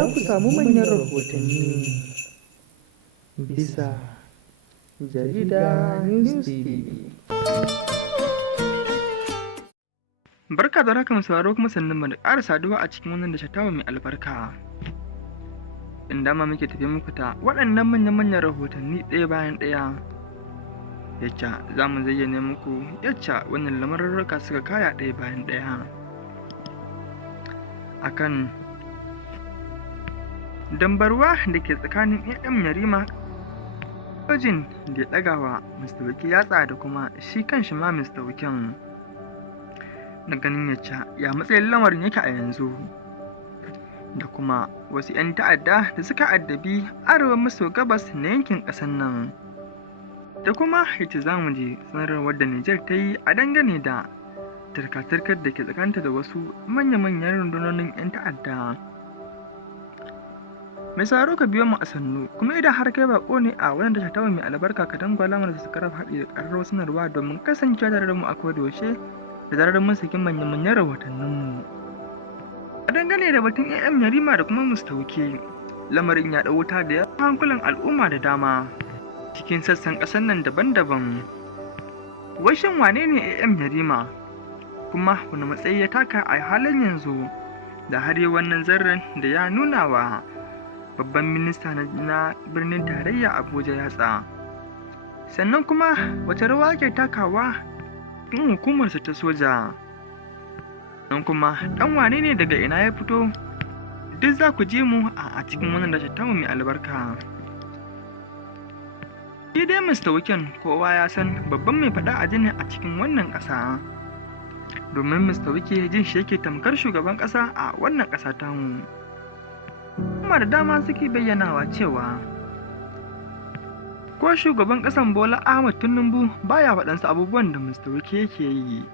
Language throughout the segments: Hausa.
za ku samu manyan rahotanni bisa jarida News TV. Barka da haka sauraro kuma sannan mu da ƙara saduwa a cikin wannan da shatawa mai albarka. Inda ma muke tafi muku ta waɗannan manyan rahotanni ɗaya bayan ɗaya. Yacca za mu zayyana muku yacca wannan lamarurruka suka kaya ɗaya bayan ɗaya. Akan dambarwa da ke tsakanin AM Yarima sojin da ya ɗagawa Mr. Wike yatsa da kuma shi kanshi ma Mr. Wiken na ganin yacca ya matsayin lamarin yake a yanzu, da kuma wasu 'yan ta'adda da suka addabi arewa maso gabas na yankin ƙasar nan, da kuma yace za mu je sanarwar da Nijar ta yi a dangane da tarkatarkar da ke tsakanta da wasu manya-manyan rundunonin 'yan ta'adda. Mai sauraro ka biyo mu a sannu, kuma idan har kai bako ne a wannan tasha ta mai albarka ka dangwala mana da suka haɗi da ƙararrawar sanarwa domin kasancewa tare da mu a kodayaushe da zarar mun saki manyan rahotanninmu. A dangane da batun AM Yarima da kuma Mr. Wike, lamarin ya ɗau wuta da yawan hankulan al'umma da dama cikin sassan ƙasar nan daban-daban. Wai shin wane ne AM Yarima? Kuma wani matsayi ya taka a halin yanzu da har yi wannan zarren da ya nuna wa babban minista na birnin tarayya Abuja yatsa? Sannan kuma wace rawa ke takawa cikin hukumarsa ta soja? Sannan kuma ɗan wane ne, daga ina ya fito? Duk za ku je mu a cikin wannan dashe tamu mai albarka. Shi dai Mr. Wiken kowa ya san babban mai faɗa a jini a cikin wannan ƙasa, domin Mr. Wike jin shi yake tamkar shugaban ƙasa a wannan ƙasa tamu. Kuma da dama suke bayyanawa cewa ko shugaban ƙasan Bola Ahmed Tinubu baya faɗansa abubuwan da Mr. Wike yake yi.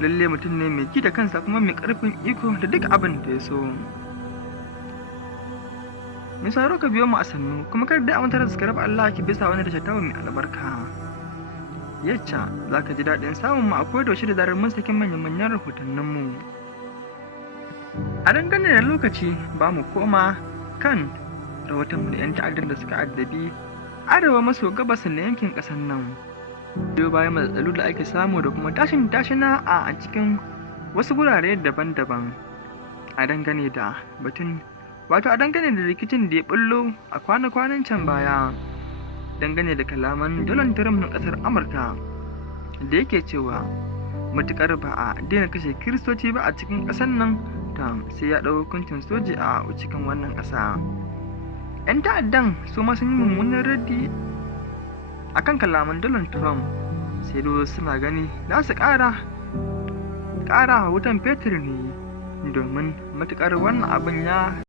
Lalle mutum ne mai ji da kansa kuma mai ƙarfin iko da duk abin da ya so. Mai sauraro ka biyo mu a sannu, kuma kar da amintar da suka raba Allah ki bisa wani da shatawa mai albarka. Yacca za ka ji daɗin samun mu a kodayaushe da zarar mun saki manyan rahotanninmu. A dangane da lokaci ba mu koma kan rahoton da 'yan ta'addar da suka addabi arewa maso gabas na yankin ƙasar nan, biyo bayan matsaloli da ake samu da kuma tashina a cikin wasu gurare daban-daban a dangane da batun, wato a dangane da rikicin da ya bullo a kwana-kwanan can baya dangane da kalaman Donald Trump na ƙasar Amurka da yake cewa matuƙar ba a daina kashe kiristoci ba a cikin ƙasar nan sai ya ɗau hukuncin soji a cikin wannan ƙasa. 'Yan ta'addan su ma sun yi mummunan raddi a kan kalaman Donald Trump, sai da suna gani za su ƙara wutan fetur ne, domin matuƙar wannan abin ya